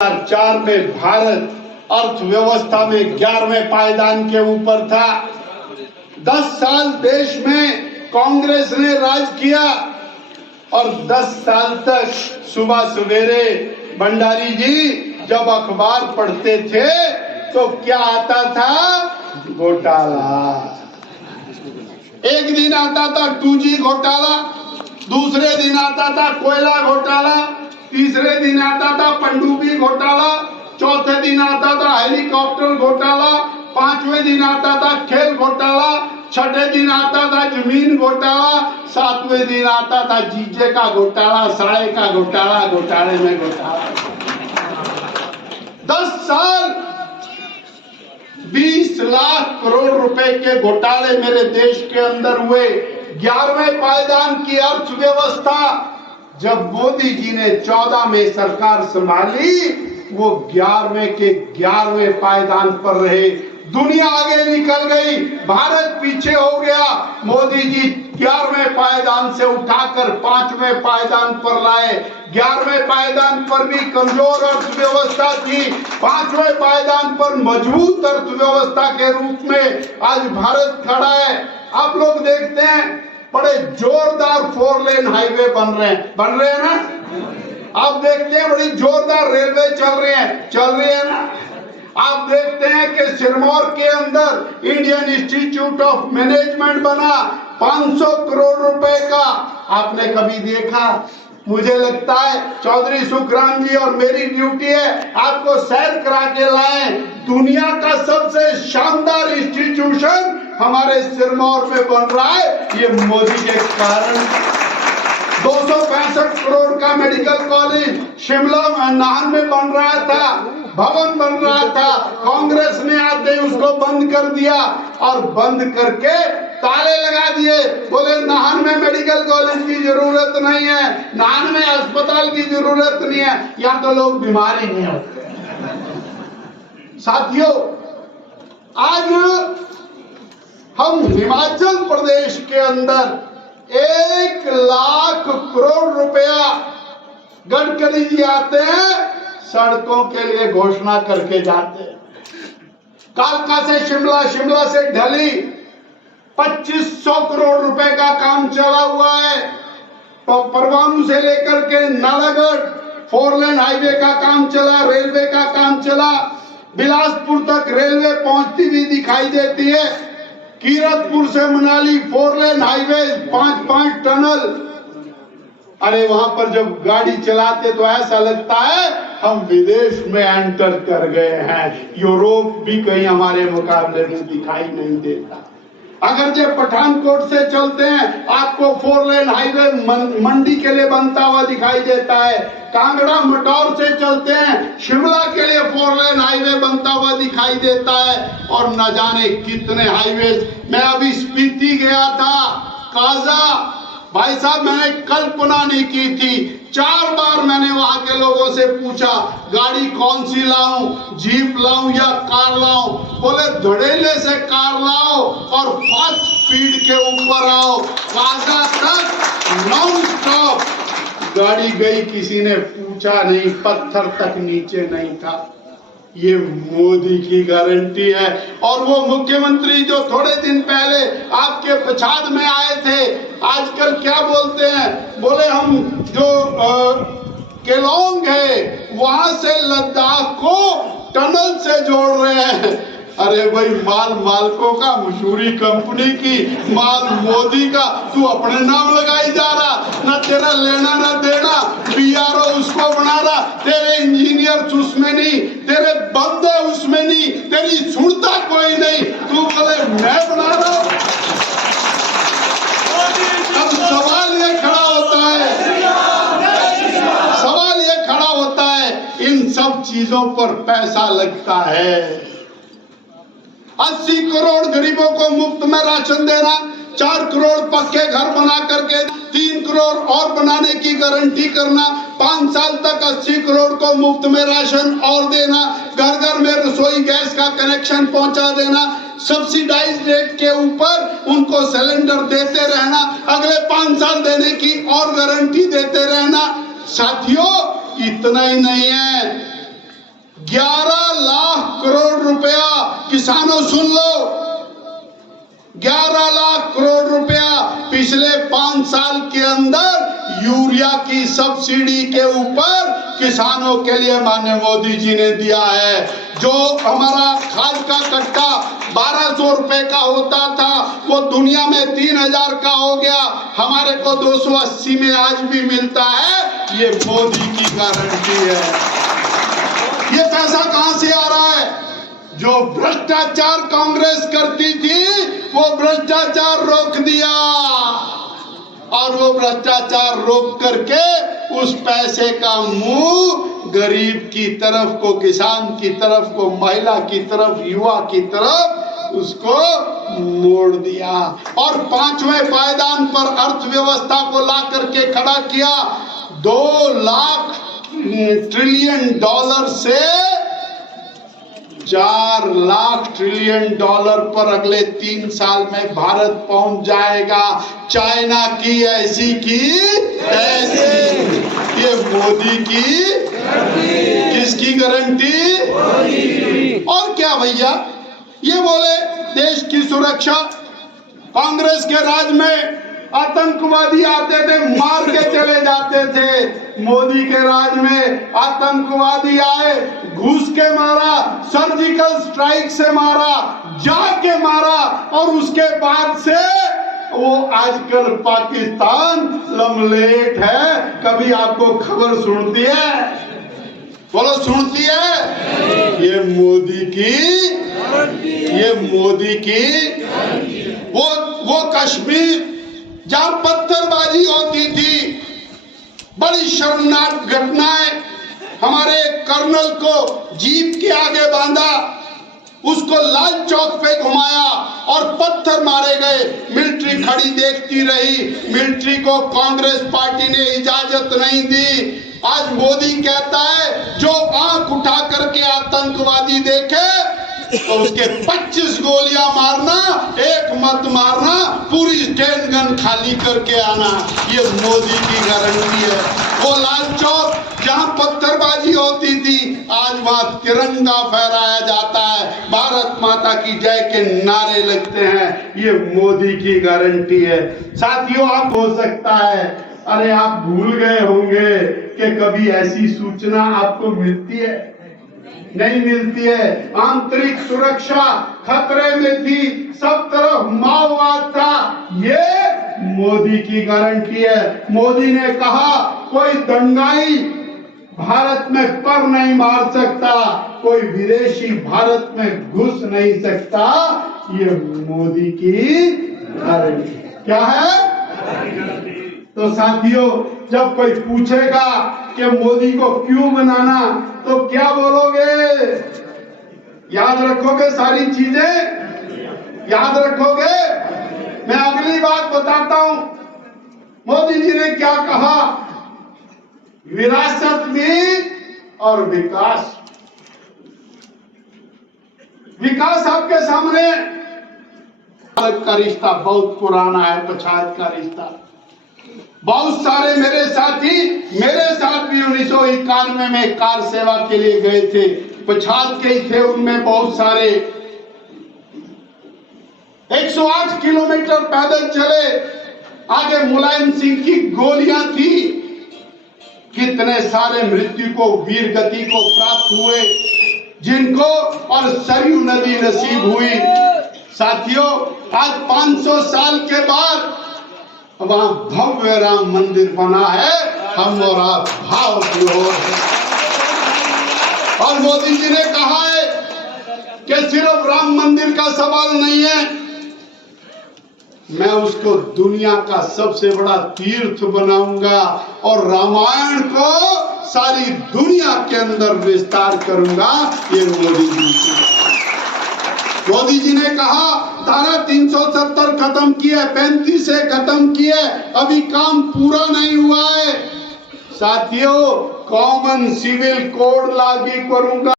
2004 में भारत अर्थव्यवस्था में 11वें पायदान के ऊपर था। 10 साल देश में कांग्रेस ने राज किया और 10 साल तक सुबह सवेरे भंडारी जी जब अखबार पढ़ते थे तो क्या आता था? घोटाला। एक दिन आता था 2G घोटाला, दूसरे दिन आता था कोयला घोटाला, तीसरे दिन आता था पनडुब्बी घोटाला, चौथे दिन आता था हेलीकॉप्टर घोटाला, पांचवें दिन आता था खेल घोटाला, छठे दिन आता था जमीन घोटाला, सातवें दिन आता था जीजे का घोटाला, साए का घोटाला, घोटाले में घोटाला। 10 साल 20 लाख करोड़ रुपए के घोटाले मेरे देश के अंदर हुए। 11वें पायदान की अर्थव्यवस्था जब मोदी जी ने 14 में सरकार संभाली, वो 11वें के 11वें पायदान पर रहे। दुनिया आगे निकल गई, भारत पीछे हो गया। मोदी जी 11वें पायदान से उठाकर 5वें पायदान पर लाए। 11वें पायदान पर भी कमजोर अर्थव्यवस्था थी, 5वें पायदान पर मजबूत अर्थव्यवस्था के रूप में आज भारत खड़ा है। आप लोग देखते हैं बड़े जोरदार 4 लेन हाईवे बन रहे हैं ना। आप देखते हैं बड़ी जोरदार रेलवे चल रही है ना। आप देखते हैं कि सिरमौर के अंदर इंडियन इंस्टीट्यूट ऑफ मैनेजमेंट बना 500 करोड़ रुपए का। आपने कभी देखा? मुझे लगता है चौधरी सुखराम जी और मेरी ड्यूटी है आपको सैर करा के लाएं। दुनिया का सबसे शानदार इंस्टीट्यूशन हमारे सिरमौर में बन रहा है, ये मोदी के कारण। 265 करोड़ का मेडिकल कॉलेज शिमला में नाहन में बन रहा था, भवन बन रहा था। कांग्रेस ने आते ही उसको बंद कर दिया और बंद करके ताले लगा दिए। बोले नाहन में मेडिकल कॉलेज की जरूरत नहीं है, नाहन में अस्पताल की जरूरत नहीं है, यहाँ तो लोग बीमार ही नहीं होते। साथियों, आज हम हिमाचल प्रदेश के अंदर 1 लाख करोड़ रुपया गडकरी जी आते हैं, सड़कों के लिए घोषणा करके जाते हैं। कालका से शिमला, शिमला से ढली 2500 करोड़ रुपए का काम चला हुआ है। परवाणु से लेकर के नालागढ़ 4 लेन हाईवे का काम चला, रेलवे का काम चला। बिलासपुर तक रेलवे पहुंचती हुई दिखाई देती है। कीरतपुर से मनाली 4 लेन हाईवे, 5 टनल। अरे वहां पर जब गाड़ी चलाते तो ऐसा लगता है हम विदेश में एंटर कर गए हैं। यूरोप भी कहीं हमारे मुकाबले में दिखाई नहीं देता। अगर जब पठानकोट से चलते हैं आपको 4 लेन हाईवे मंडी के लिए बनता हुआ दिखाई देता है। कांगड़ा मटौर से चलते हैं शिमला के लिए 4 लेन हाईवे बनता हुआ दिखाई देता है, और न जाने कितने हाईवे। मैं अभी स्पीति गया था, काजा। भाई साहब, मैंने कल्पना नहीं की थी। 4 बार मैंने वहां के लोगों से पूछा गाड़ी कौन सी लाऊं, जीप लाऊं या कार लाऊं? बोले धड़ेले से कार लाओ और फास्ट स्पीड के ऊपर आओ। काजा तक नॉन स्टॉप गाड़ी गई, किसी ने पूछा नहीं, पत्थर तक नीचे नहीं था। ये मोदी की गारंटी है। और वो मुख्यमंत्री जो थोड़े दिन पहले आपके पछाड़ में आए थे, आजकल क्या बोलते हैं? बोले हम जो केलोंग है वहां से लद्दाख को टनल से जोड़ रहे हैं। अरे भाई, माल मालकों का, मशहूरी कंपनी की, माल मोदी का, तू अपने नाम लगाई जा रहा। न तेरा लेना न देना, बीआरओ उसको बना रहा, तेरे इंजीनियर उसमें नहीं, तेरे बंदे उसमें नहीं, तेरी सुनता कोई नहीं, तू बोले मैं बना रहा हूं। अब सवाल ये खड़ा होता है, इन सब चीजों पर पैसा लगता है। 80 करोड़ गरीबों को मुफ्त में राशन देना, 4 करोड़ पक्के घर बना करके 3 करोड़ और बनाने की गारंटी करना, 5 साल तक 80 करोड़ को मुफ्त में राशन और देना, घर घर में रसोई गैस का कनेक्शन पहुंचा देना, सब्सिडाइज रेट के ऊपर उनको सिलेंडर देते रहना, अगले 5 साल देने की और गारंटी देते रहना। साथियों, इतना ही नहीं है, 5 साल के अंदर यूरिया की सब्सिडी के ऊपर किसानों के लिए माननीय मोदी जी ने दिया है। जो हमारा खाद का कट्टा 1200 रुपए का होता था वो दुनिया में 3000 का हो गया, हमारे को 280 में आज भी मिलता है। ये मोदी की गारंटी है। ये पैसा कहां से आ रहा है? जो भ्रष्टाचार कांग्रेस करती थी वो भ्रष्टाचार रोक दिया, और वो भ्रष्टाचार रोक करके उस पैसे का मुंह गरीब की तरफ को, किसान की तरफ को, महिला की तरफ, युवा की तरफ उसको मोड़ दिया। और 5वें पायदान पर अर्थव्यवस्था को ला करके खड़ा किया। 2 लाख ट्रिलियन डॉलर से 4 लाख ट्रिलियन डॉलर पर अगले 3 साल में भारत पहुंच जाएगा। चाइना की ऐसी की तैसी। ये मोदी की किसकी गारंटी? और क्या भैया, ये बोले देश की सुरक्षा। कांग्रेस के राज में आतंकवादी आते थे, मार के चले जाते थे। मोदी के राज में आतंकवादी आए, घुस के मारा, सर्जिकल स्ट्राइक से मारा, जाके मारा, और उसके बाद से वो आजकल पाकिस्तान लमलेट है। कभी आपको खबर सुनती है? बोलो, सुनती है? ये मोदी की वो कश्मीर जहां पत्थरबाजी होती थी, बड़ी शर्मनाक घटनाएं। हमारे कर्नल को जीप के आगे बांधा, उसको लाल चौक पे घुमाया और पत्थर मारे गए। मिलिट्री खड़ी देखती रही, मिलिट्री को कांग्रेस पार्टी ने इजाजत नहीं दी। आज मोदी कहता है जो आंख उठा करके आतंकवादी देखे तो उसके 25 गोलियां मारना, 1 मत मारना, पूरी स्टैंड गन खाली करके आना। ये मोदी की गारंटी है। वो लाल चौक जहां पत्थरबाजी होती थी, आज वहां तिरंगा फहराया जाता है, भारत माता की जय के नारे लगते हैं। ये मोदी की गारंटी है। साथियों, आप हो सकता है, अरे आप भूल गए होंगे कि कभी ऐसी सूचना आपको मिलती है? नहीं मिलती है। आंतरिक सुरक्षा खतरे में थी, सब तरफ माओवाद था। ये मोदी की गारंटी है। मोदी ने कहा कोई दंगाई भारत में पर नहीं मार सकता, कोई विदेशी भारत में घुस नहीं सकता। ये मोदी की गारंटी क्या है? तो साथियों, जब कोई पूछेगा कि मोदी को क्यों बनाना, तो क्या बोलोगे? याद रखोगे? सारी चीजें याद रखोगे? मैं अगली बात बताता हूं। मोदी जी ने क्या कहा? विरासत भी और विकास। विकास आपके सामने। भारत का रिश्ता बहुत पुराना है, पंचायत का रिश्ता। बहुत सारे मेरे साथी मेरे साथ भी 1991 में कार सेवा के लिए गए थे, पछात के ही थे। उनमें बहुत सारे 108 किलोमीटर पैदल चले। आगे मुलायम सिंह की गोलियां थी। कितने सारे मृत्यु को, वीर गति को प्राप्त हुए, जिनको और सरयू नदी नसीब हुई। साथियों, आज 500 साल के बाद वहां भव्य राम मंदिर बना है। हम और आप भाव विभोर है। और मोदी जी ने कहा है कि सिर्फ राम मंदिर का सवाल नहीं है, मैं उसको दुनिया का सबसे बड़ा तीर्थ बनाऊंगा और रामायण को सारी दुनिया के अंदर विस्तार करूंगा। ये मोदी जी ने कहा धारा 370 खत्म की है, 35 से खत्म की है, अभी काम पूरा नहीं हुआ है। साथियों, कॉमन सिविल कोड लागू करूंगा।